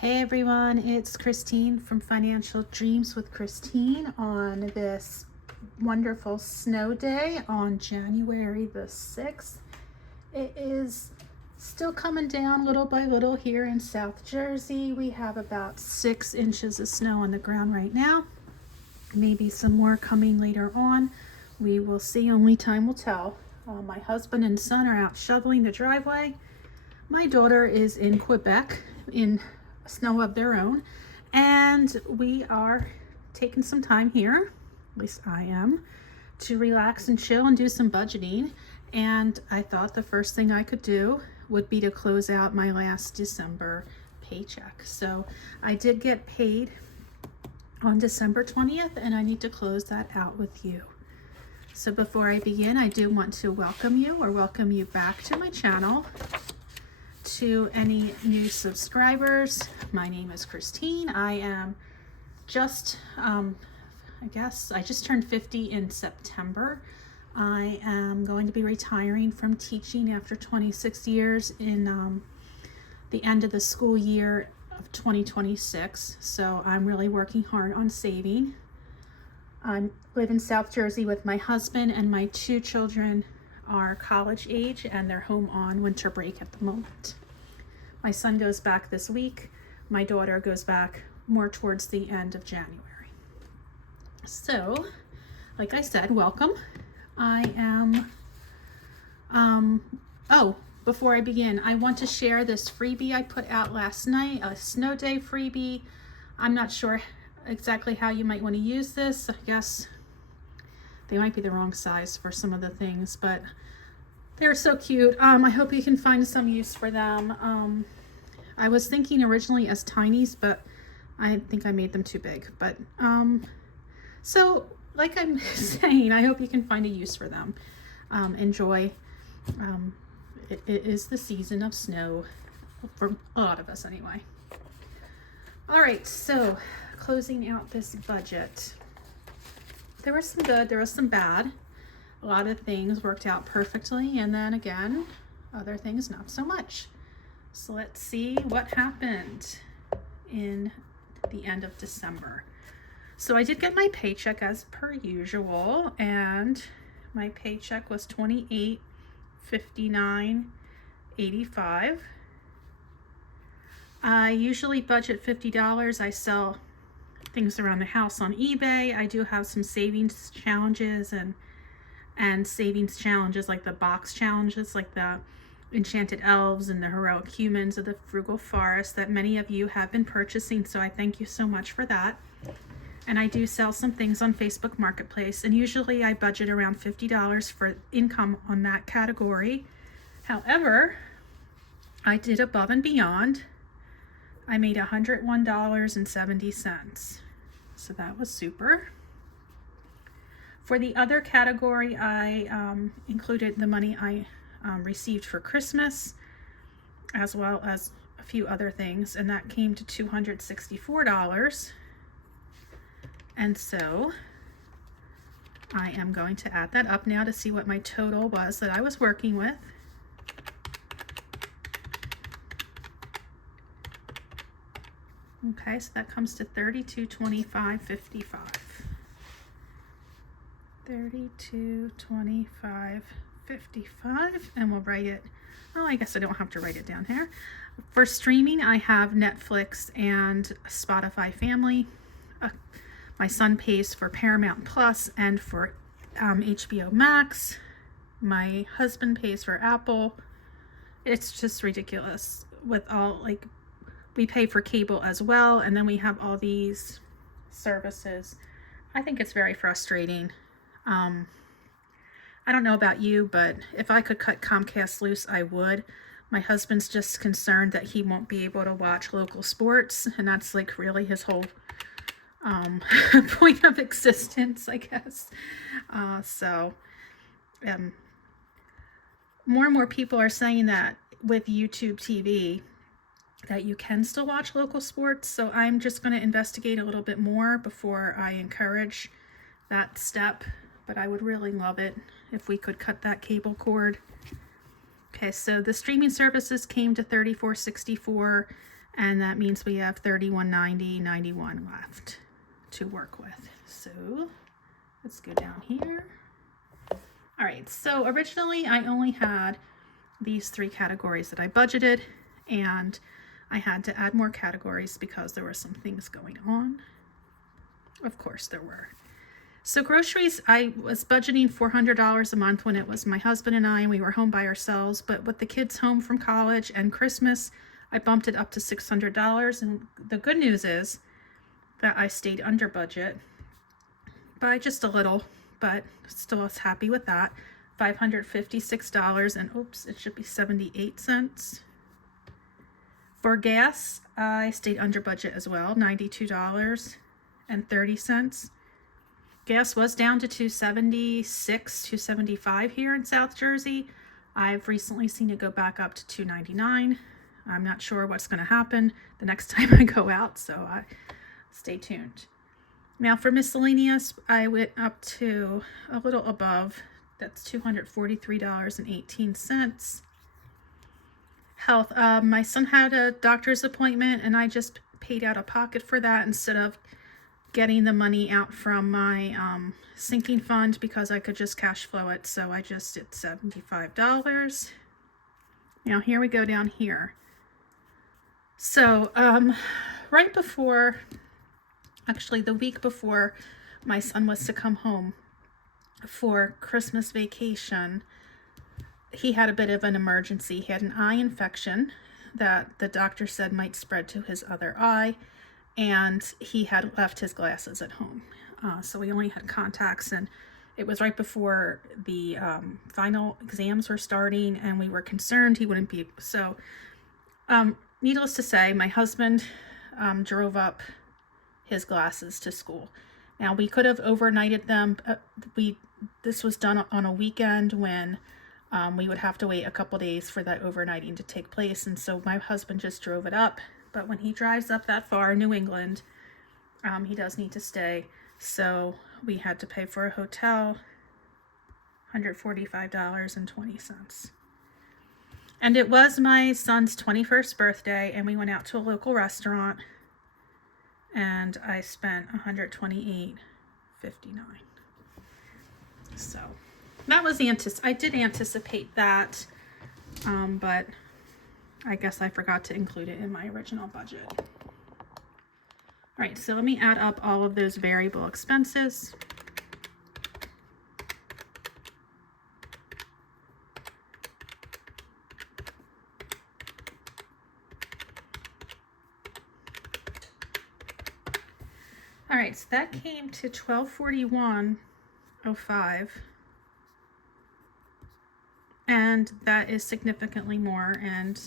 Hey everyone, it's Christine from Financial Dreams with Christine on this wonderful snow day on January the 6th. It is still coming down little by little here in South Jersey. We have about 6 inches of snow on the ground right now. Maybe some more coming later on. We will see, only time will tell. My husband and son are out shoveling the driveway. My daughter is in Quebec in snow of their own, and we are taking some time here, at least I am, to relax and chill and do some budgeting. And I thought the first thing I could do would be to close out my last December paycheck. So I did get paid on December 20th, and I need to close that out with you. So before I begin, I do want to welcome you back to my channel. To any new subscribers, my name is Christine. I am just, I just turned 50 in September. I am going to be retiring from teaching after 26 years in the end of the school year of 2026. So I'm really working hard on saving. I live in South Jersey with my husband, and my 2 children are college age and they're home on winter break at the moment. My son goes back this week. My daughter goes back more towards the end of January. So, like I said, welcome. I am, before I begin, I want to share this freebie I put out last night, a snow day freebie. I'm not sure exactly how you might want to use this. I guess they might be the wrong size for some of the things, but they're so cute. I hope you can find some use for them. I was thinking originally as tinies, but I think I made them too big. But so like I'm saying, I hope you can find a use for them. Enjoy. It is the season of snow for a lot of us anyway. All right, so closing out this budget. There was some good, there was some bad. A lot of things worked out perfectly, and then again, other things not so much. So let's see what happened in the end of December. So I did get my paycheck as per usual, and my paycheck was $28.59.85. I usually budget $50. I sell things around the house on eBay. I do have some savings challenges and savings challenges, like the box challenges, like the Enchanted Elves and the Heroic Humans of the Frugal Forest, that many of you have been purchasing, so I thank you so much for that. And I do sell some things on Facebook Marketplace, and usually I budget around $50 for income on that category. However, I did above and beyond. I made $101.70, so that was super. For the other category, I included the money I received for Christmas, as well as a few other things, and that came to $264. And so I am going to add that up now to see what my total was that I was working with. Okay, so that comes to $32.25.55. $32.25.55, and we'll write it. Oh, I guess I don't have to write it down here. For streaming, I have Netflix and Spotify Family. My son pays for Paramount Plus and for HBO Max. My husband pays for Apple. It's just ridiculous with all, like, we pay for cable as well, and then we have all these services. I think it's very frustrating. I don't know about you, but if I could cut Comcast loose, I would. My husband's just concerned that he won't be able to watch local sports, and that's like really his whole point of existence, I guess. More and more people are saying that with YouTube TV, that you can still watch local sports, so I'm just going to investigate a little bit more before I encourage that step. But I would really love it if we could cut that cable cord. Okay, so the streaming services came to $34.64, and that means we have $31.90.91 left to work with. So let's go down here. All right, so originally I only had these 3 categories that I budgeted, and I had to add more categories because there were some things going on. Of course there were. So groceries, I was budgeting $400 a month when it was my husband and I, and we were home by ourselves. But with the kids home from college and Christmas, I bumped it up to $600. And the good news is that I stayed under budget by just a little, but still was happy with that. $556, and oops, it should be 78 cents. For gas, I stayed under budget as well, $92.30. Gas was down to $2.76, $2.75 here in South Jersey. I've recently seen it go back up to $2.99. I'm not sure what's going to happen the next time I go out, so stay tuned. Now for miscellaneous, I went up to a little above. That's $243.18. Health, my son had a doctor's appointment, and I just paid out of pocket for that instead of getting the money out from my sinking fund, because I could just cash flow it. So I just did $75. Now here we go down here. So right before, actually the week before my son was to come home for Christmas vacation, he had a bit of an emergency. He had an eye infection that the doctor said might spread to his other eye, and he had left his glasses at home. So we only had contacts, and it was right before the final exams were starting, and we were concerned he wouldn't be. So needless to say, my husband drove up his glasses to school. Now we could have overnighted them. This was done on a weekend when we would have to wait a couple days for that overnighting to take place, and so my husband just drove it up. But when he drives up that far, New England, he does need to stay. So we had to pay for a hotel, $145.20. And it was my son's 21st birthday, and we went out to a local restaurant, and I spent $128.59. So that was I did anticipate that, but I guess I forgot to include it in my original budget. All right, so let me add up all of those variable expenses. All right, so that came to $1241.05. And that is significantly more, and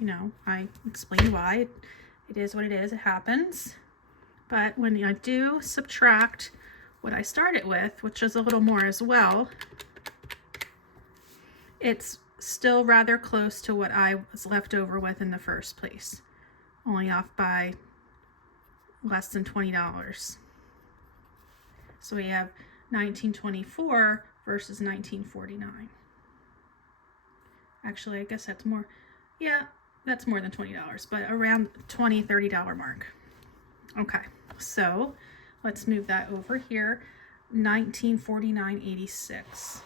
you know, I explained why. It is what it is, it happens. But when I do subtract what I started with, which is a little more as well, it's still rather close to what I was left over with in the first place, only off by less than $20. So we have $19.24 versus $19.49. Actually, I guess that's more. Yeah, that's more than $20, but around $20, $30 mark. Okay, so let's move that over here. $1949.86.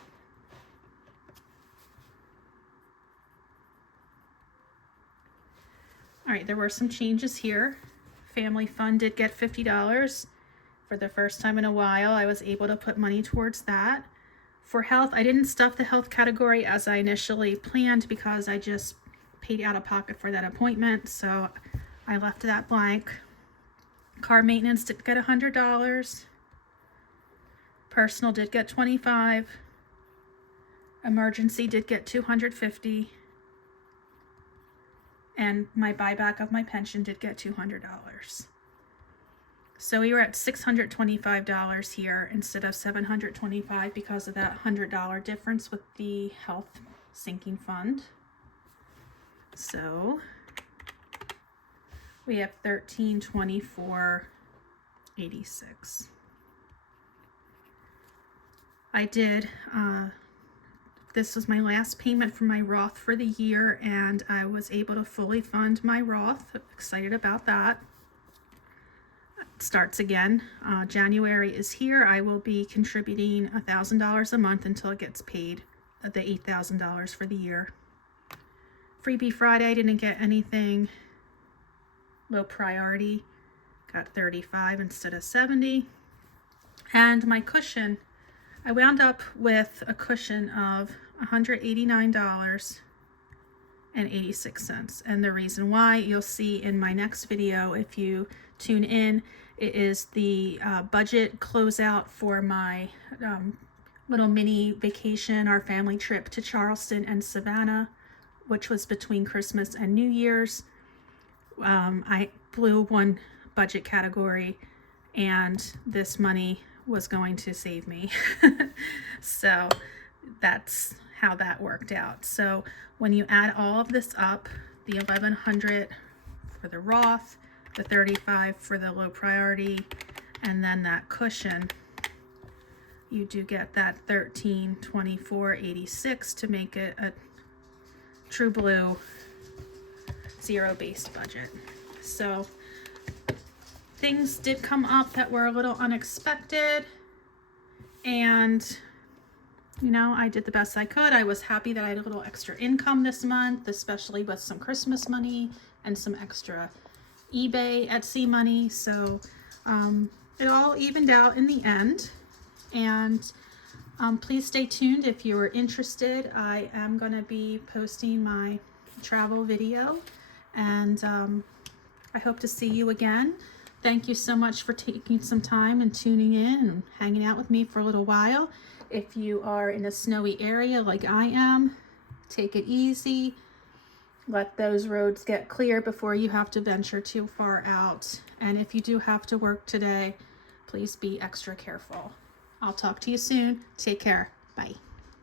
All right, there were some changes here. Family fund did get $50. For the first time in a while, I was able to put money towards that. For health, I didn't stuff the health category as I initially planned because I just paid out of pocket for that appointment, so I left that blank. Car maintenance did get $100. Personal did get $25. Emergency did get $250. And my buyback of my pension did get $200. So we were at $625 here instead of $725 because of that $100 difference with the health sinking fund. So we have $1324.86. I did this was my last payment for my Roth for the year, and I was able to fully fund my Roth. Excited about that. It starts again. January is here. I will be contributing $1,000 a month until it gets paid, the $8,000 for the year. Freebie Friday, didn't get anything. Low priority, got 35 instead of 70. And my cushion, I wound up with a cushion of $189.86. And the reason why, you'll see in my next video if you tune in. It is the budget closeout for my little mini vacation, our family trip to Charleston and Savannah, which was between Christmas and New Year's. I blew one budget category, and this money was going to save me. So that's how that worked out. So when you add all of this up, the $1,100 for the Roth, the $35 for the low priority, and then that cushion, you do get that $1,324.86 to make it a true blue zero-based budget. So things did come up that were a little unexpected, and you know, I did the best I could. I was happy that I had a little extra income this month, especially with some Christmas money and some extra eBay Etsy money. So it all evened out in the end. And please stay tuned if you're interested. I am going to be posting my travel video, and I hope to see you again. Thank you so much for taking some time and tuning in and hanging out with me for a little while. If you are in a snowy area like I am, take it easy. Let those roads get clear before you have to venture too far out. And if you do have to work today, please be extra careful. I'll talk to you soon. Take care. Bye.